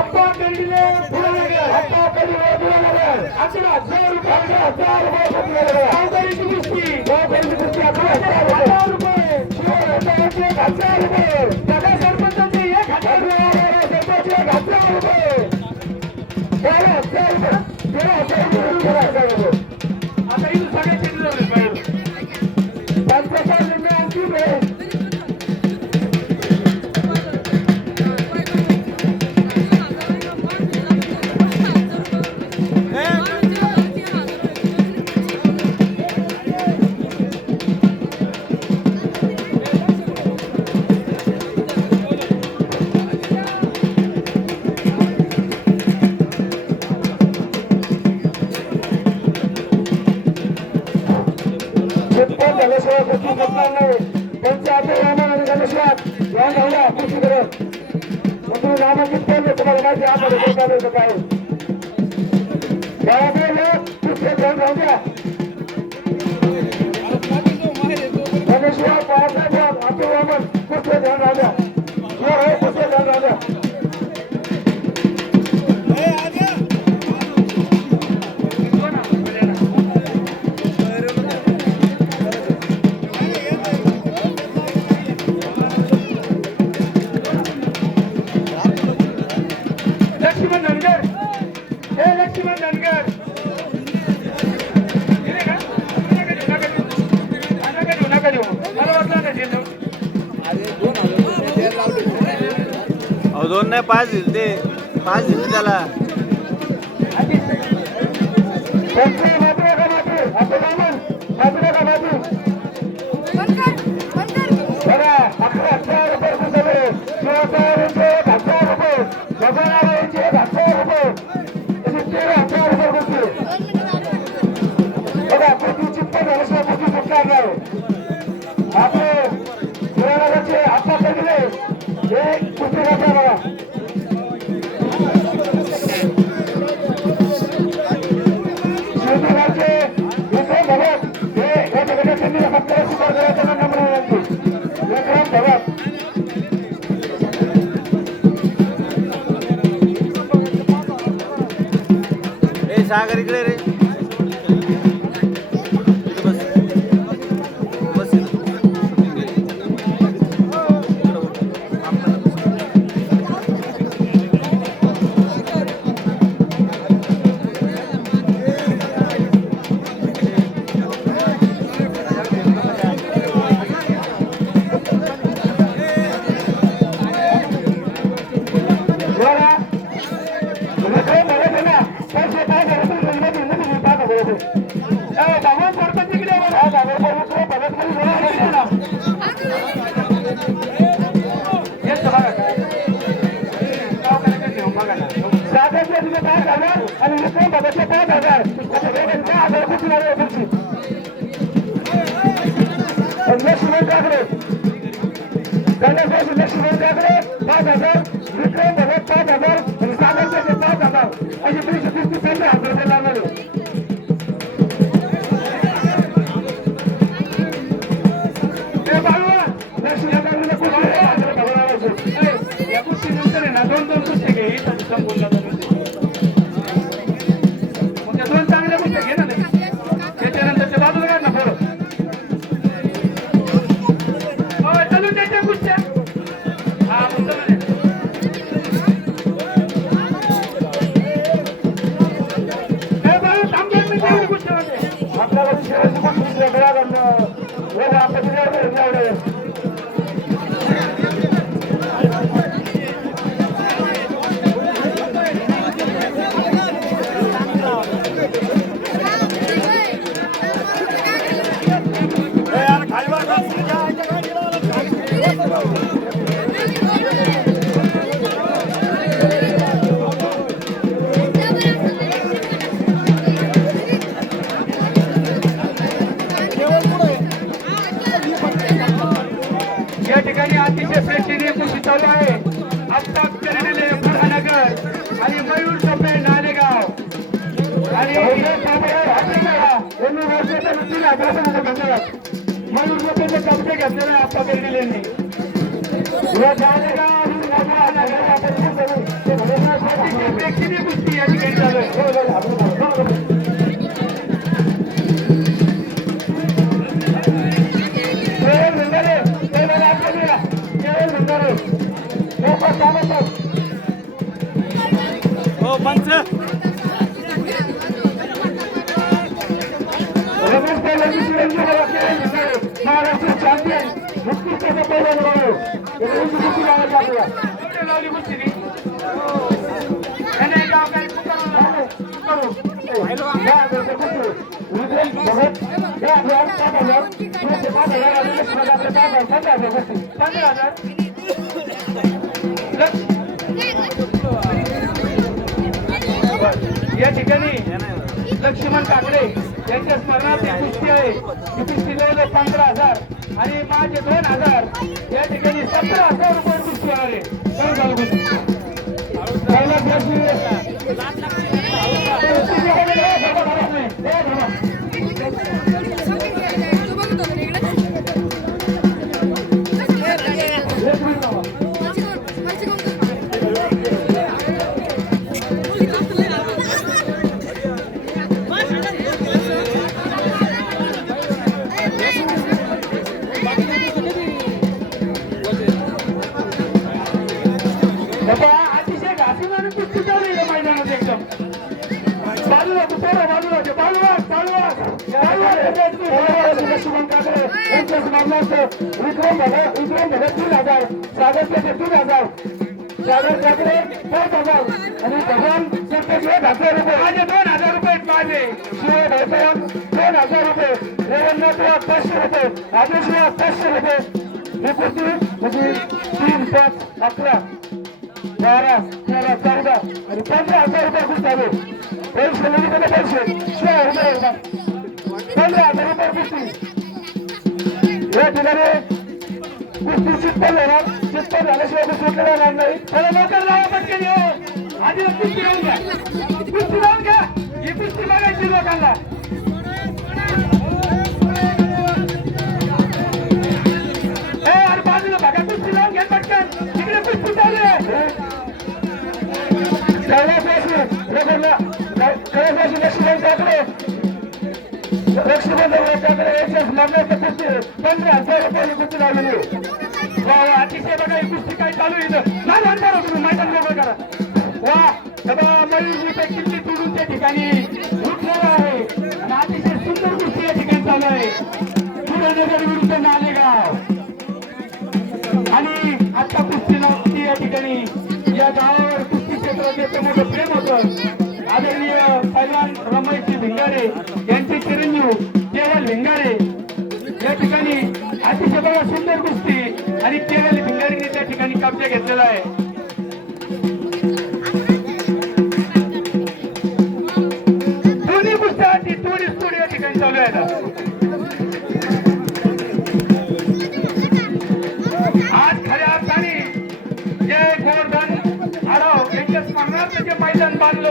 आप्पा कर्डिले पुढानगर आप्पा कर्डिले पुढानगर अकरा हजार रुपये अकरा हजार रुपये गावकरीची कुस्ती. गावकरीची कुस्ती अकरा हजार रुपये. शिवराजाचे एक हजार रुपये. सगळ्या सरपंचाचे एक हजार रुपये. सरपंच एक हजार रुपये. तेरा हजार रुपये. शेतकरी झाल्याशिवाय गोष्टी करणार नाही त्यांच्या आपल्या रामाने झाल्याशिवाय या गावला कृषी करत म्हणून रामा कितपर्यंत तुम्हाला माहिती आपण काय गावाकडे लोक कुस्त्या राहू द्या दोन नाही पाच दिल ते. पाच दिल त्याला. ए सागर दादाच्या तिथे पाच हजार आणि विक्रम भगतचे पाच हजार दहा हजार लक्ष्मण ठाकरे गणेश लक्ष्मण ठाकरे पाच हजार. विक्रम भगत पाच हजार. आणि सागरचे पाच हजार. अशी Thank you. अतिशय श्रेष्ठीने कृषी चालू आहे. आत्ताच करलेले बुरहानगर आणि मयूर टोपे नालेगाव आणि मयूर टोपेचे कब्जे घेतलेले आप्पा करडिलेंनी या नालेगाव आणि गोष्टी या ठिकाणी चालू आहे. या ठिकाणी लक्ष्मण काकडे यांच्या स्मरणात ही आहे. ही कुस्ती जवळजवळ पंधरा हजार. आणि माझे दोन हजार या ठिकाणी सतरा हजार रुपये कुस्ती होणार आहे बाबा, अतिशय घासीमारी कुस्ती चालू आहे मैदानात एकदम. बाजूला तू पोरं बाजूला काकडे यांच्या विक्रम भगत विक्रम भगत तीन हजार सागर पेठे तीन हजार सागर काकडे पाच हजार आणि भगवान सरपंच एक हजार रुपये माझे दोन हजार रुपये माझे शिवाय भाऊसाहेब दोन हजार रुपये रेवणनाथ पाचशे रुपये आदेश पाचशे रुपये हे कुस्ती म्हणजे तीन पाच अकरा बारा तेरा चौदा आणि पंधरा हजार रुपये चालू पैसे पैसे रुपये पंधरा हजार रुपये कुस्ती या ठिकाणी कुस्ती होणार झाल्याशिवाय सुटलं जाणार नाही. लावा पटकन येऊ आधी कुस्ती लावून घ्या. कुस्ती लावून घ्या. ही कुस्ती लोकांना. लक्ष्मण ठाकरे लक्ष्मण ठाकरे यांच्या स्मरणार्थ कुस्ती पंधरा हजार रुपये कुस्ती लावलेली वा वा अतिशय बघा ही कुस्ती काय चालू आहे इथं नाही म्हणणार तुम्ही मैदान मोकळं करा वा बाबा मयूरजी किल्ली तुडून त्या ठिकाणी आहे आणि अतिशय सुंदर कुस्ती या ठिकाणी चालू आहे. सुरेनगर विरुद्ध नालेगाव आणि आता कुस्ती लावती या ठिकाणी या गावावर कुस्ती क्षेत्रात प्रेम होतं आदरणीय पैलवान रमेशजी भिंगारे यांचे चिरंजीव केवळ भिंगारे. या ठिकाणी अतिशय बघा सुंदर कुस्ती आणि केवळ भिंगारीने त्या ठिकाणी कब्जा घेतलेला आहे. दोन्ही कुस्त्या थोडी थोडी या ठिकाणी चालू आहेत मैदान बांधलं